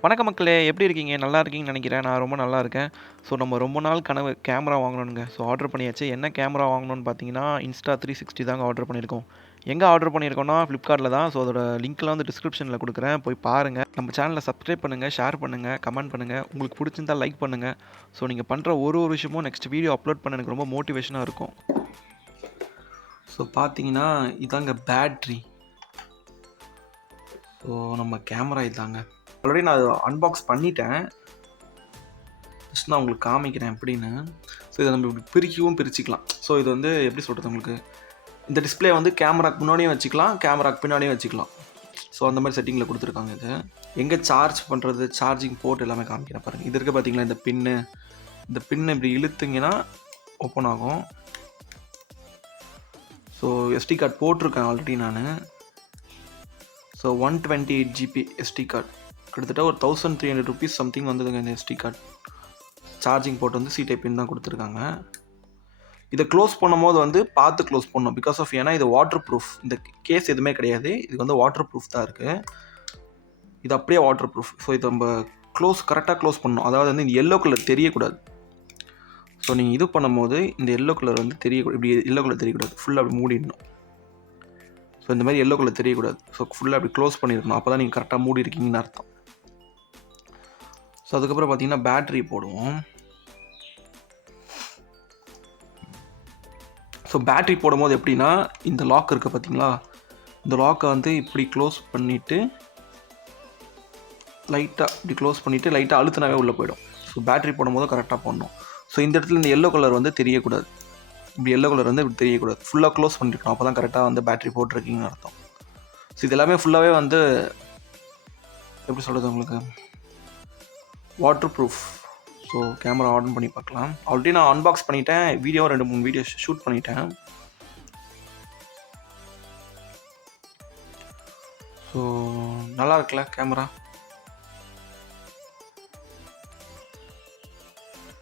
வணக்க மக்களே, எப்படி இருக்கீங்க? நல்லா இருக்கீங்கன்னு நினைக்கிறேன். நான் ரொம்ப நல்லா இருக்கேன். ஸோ நம்ம ரொம்ப நாள் கனவு கேமரா வாங்கணுங்க. ஸோ ஆர்டர் பண்ணியாச்சு. என்ன கேமரா வாங்கணும்னு பார்த்தீங்கன்னா, Insta360 தாங்க ஆர்டர் பண்ணியிருக்கோம். எங்கே ஆர்டர் பண்ணியிருக்கோம்னா, ஃப்ளிப்கார்ட்டில் தான். ஸோ அதோட லிங்க்லாம் வந்து டிஸ்கிரிப்ஷனில் கொடுக்குறேன். போய் பாருங்கள். நம்ம சேனலை சப்ஸ்கிரைப் பண்ணுங்கள், ஷேர் பண்ணுங்கள், கமெண்ட் பண்ணுங்கள். உங்களுக்கு பிடிச்சிருந்தா லைக் பண்ணுங்கள். ஸோ நீங்கள் பண்ணுற ஒரு விஷயமும் நெக்ஸ்ட் வீடியோ அப்லோட் பண்ண எனக்கு ரொம்ப மோட்டிவேஷனாக இருக்கும். ஸோ பார்த்தீங்கன்னா, இதாங்க பேட்ரி. ஸோ நம்ம கேமரா இதாங்க. ஆல்ரெடி நான் அன்பாக்ஸ் பண்ணிட்டேன். ஜஸ்ட் நான் உங்களுக்கு காமிக்கிறேன் எப்படின்னு. ஸோ இதை நம்ம இப்படி பிரிச்சிக்கலாம். ஸோ இது வந்து எப்படி சொல்கிறது உங்களுக்கு, இந்த டிஸ்பிளே வந்து கேமராக்கு முன்னாடியும் வச்சுக்கலாம், கேமராக்கு பின்னாடியும் வச்சுக்கலாம். ஸோ அந்த மாதிரி செட்டிங்கில் கொடுத்துருக்காங்க. இது எங்கே சார்ஜ் பண்ணுறது, சார்ஜிங் போர்ட் எல்லாமே காமிக்கிறேன் பாருங்கள். இது இருக்க பார்த்தீங்களா, இந்த பின்னு இப்படி இழுத்திங்கன்னா ஓப்பன் ஆகும். ஸோ எஸ்டி கார்டு போட்டிருக்கேன் ஆல்ரெடி நான். ஸோ 128 GB எஸ்டி கார்டு, கிட்டத்தட்ட ஒரு 1300 rupees சம்திங் வந்ததுங்க இந்த எஸ்டி கார்டு. சார்ஜிங் போர்ட் வந்து சி டைப் பின் தான் கொடுத்துருக்காங்க. இதை க்ளோஸ் பண்ணும்போது வந்து பார்த்து க்ளோஸ் பண்ணணும். பிகாஸ் ஆஃப் ஏன்னா இது வாட்டர் ப்ரூஃப், இந்த கேஸ் எதுவுமே கிடையாது. இது வந்து வாட்டர் ப்ரூஃப் தான் இருக்குது. இது அப்படியே வாட்டர் ப்ரூஃப். ஸோ இதை நம்ம கரெக்டாக க்ளோஸ் பண்ணணும். அதாவது வந்து இந்த எல்லோ கலர் தெரியக்கூடாது. ஸோ நீங்கள் இது பண்ணும்போது இந்த எல்லோ கலர் வந்து தெரியக்கூடாது. இப்படி எல்லோ கலர் தெரியக்கூடாது. ஃபுல்லாக அப்படி மூடிடணும். ஸோ இந்த மாதிரி எல்லோ கலர் தெரியக்கூடாது. ஸோ ஃபுல்லாக அப்படி க்ளோஸ் பண்ணியிருக்கணும். அப்போ தான் நீங்கள் கரெக்டாக மூடி இருக்கீங்கன்னு அர்த்தம். ஸோ அதுக்கப்புறம் பார்த்தீங்கன்னா பேட்ரி போடுவோம். ஸோ பேட்ரி போடும்போது எப்படின்னா, இந்த லாக் இருக்குது பார்த்தீங்களா, இந்த லாக்கை வந்து இப்படி க்ளோஸ் பண்ணிவிட்டு லைட்டாக அழுத்தினாவே உள்ளே போயிடும். ஸோ பேட்ரி போடும்போது கரெக்டாக போடணும். ஸோ இந்த இடத்துல இந்த எல்லோ கலர் வந்து தெரியக்கூடாது. இப்படி எல்லோ கலர் வந்து இப்படி தெரியக்கூடாது. ஃபுல்லாக க்ளோஸ் பண்ணிருக்கணும். அப்போ தான் கரெக்டாக வந்து பேட்ரி போட்டிருக்கீங்கன்னு அர்த்தம். ஸோ இது எல்லாமே ஃபுல்லாகவே வந்து எப்படி சொல்கிறது உங்களுக்கு, water proof. So camera on பண்ணி பார்க்கலாம். ஆல்ரெடி நான் அன்பாக்ஸ் பண்ணிட்டேன். 2-3 வீடியோ ஷூட் பண்ணிட்டேன். ஸோ நல்லா இருக்குல்ல கேமரா.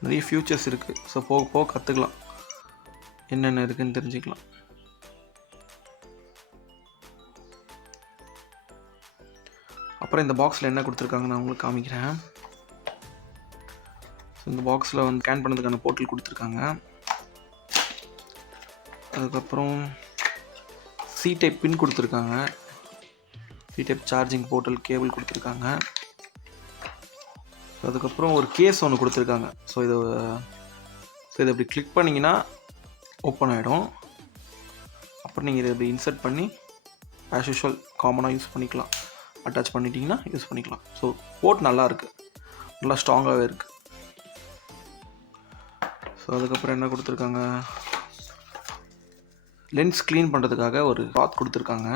நிறைய ஃபியூச்சர்ஸ் இருக்குது. ஸோ போக போக கற்றுக்கலாம், என்னென்ன இருக்குதுன்னு தெரிஞ்சுக்கலாம். அப்புறம் இந்த பாக்ஸில் என்ன கொடுத்துருக்காங்க நான் உங்களுக்கு காமிக்கிறேன். ஸோ இந்த பாக்ஸில் வந்து ஸ்கேன் பண்ணதுக்கான போர்ட்டல் கொடுத்துருக்காங்க. அதுக்கப்புறம் சி டைப் பின் கொடுத்துருக்காங்க. C type charging portal cable கொடுத்துருக்காங்க. அதுக்கப்புறம் ஒரு கேஸ் ஒன்று கொடுத்துருக்காங்க. ஸோ இதை இப்படி கிளிக் பண்ணிங்கன்னா ஓப்பன் ஆகிடும். அப்புறம் நீங்கள் இதை இப்படி இன்சர்ட் பண்ணி ஆஸ் யூஷுவல் காமனாக யூஸ் பண்ணிக்கலாம். அட்டாச் பண்ணிட்டீங்கன்னா யூஸ் பண்ணிக்கலாம். ஸோ போர்ட் நல்லா இருக்குது, நல்லா ஸ்ட்ராங்காகவே இருக்குது. ஸோ அதுக்கப்புறம் என்ன கொடுத்துருக்காங்க, லென்ஸ் க்ளீன் பண்ணுறதுக்காக ஒரு கிளாத் கொடுத்துருக்காங்க.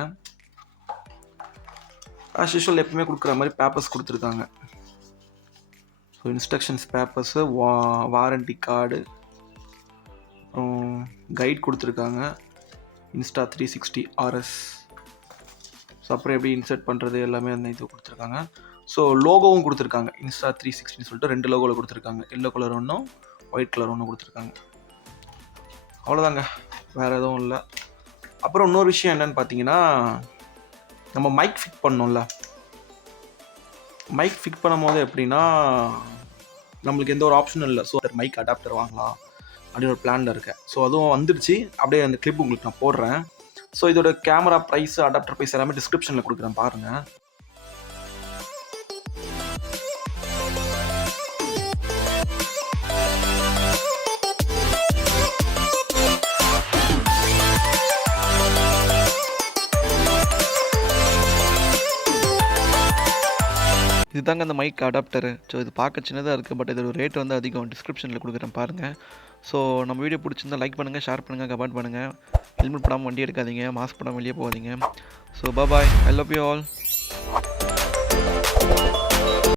ஆஸ் யூஷுவல் எப்பவுமே கொடுக்குற மாதிரி பேப்பர்ஸ் கொடுத்துருக்காங்க. So instructions papers, warranty card, அப்புறம் கைட் கொடுத்துருக்காங்க. Insta360 RS. ஸோ அப்புறம் எப்படி இன்சர்ட் பண்ணுறது எல்லாமே அந்த இது கொடுத்துருக்காங்க. ஸோ லோகோவும் கொடுத்துருக்காங்க. Insta360 சொல்லிட்டு 2 லோகோவில் கொடுத்துருக்காங்க. எல்லோ கலர் ஒன்றும், ஒயிட் கலர் ஒன்று கொடுத்துருக்காங்க. அவ்வளோதாங்க, வேறு எதுவும் இல்லை. அப்புறம் இன்னொரு விஷயம் என்னென்னு பார்த்தீங்கன்னா, நம்ம மைக் ஃபிட் பண்ணோம்ல, மைக் ஃபிட் பண்ணும் போது எப்படின்னா, நம்மளுக்கு எந்த ஒரு ஆப்ஷனும் இல்லை. ஸோ மைக் அடாப்டர் வாங்கலாம் அப்படின்னு ஒரு பிளானில் இருக்கேன். ஸோ அதுவும் வந்துடுச்சு. அப்படியே அந்த கிளிப் உங்களுக்கு நான் போடுறேன். ஸோ இதோட கேமரா ப்ரைஸு, அடாப்டர் ப்ரைஸ் எல்லாமே டிஸ்கிரிப்ஷனில் கொடுக்குறேன் பாருங்கள். இதுதாங்க அந்த மைக் அடாப்டரு. ஸோ இது பார்க்க சின்னதாக இருக்குது, பட் இதோட ரேட் வந்து அதிகம். டிஸ்கிரிப்ஷனில் கொடுக்குறேன் பாருங்கள். ஸோ நம்ம வீடியோ பிடிச்சிருந்தா லைக் பண்ணுங்கள், ஷேர் பண்ணுங்கள், கமெண்ட் பண்ணுங்கள். ஹெல்மெட் போடாமல் வண்டி எடுக்காதீங்க, மாஸ்க் போடாமல் வெளியே போகாதீங்க. So bye, I love you all.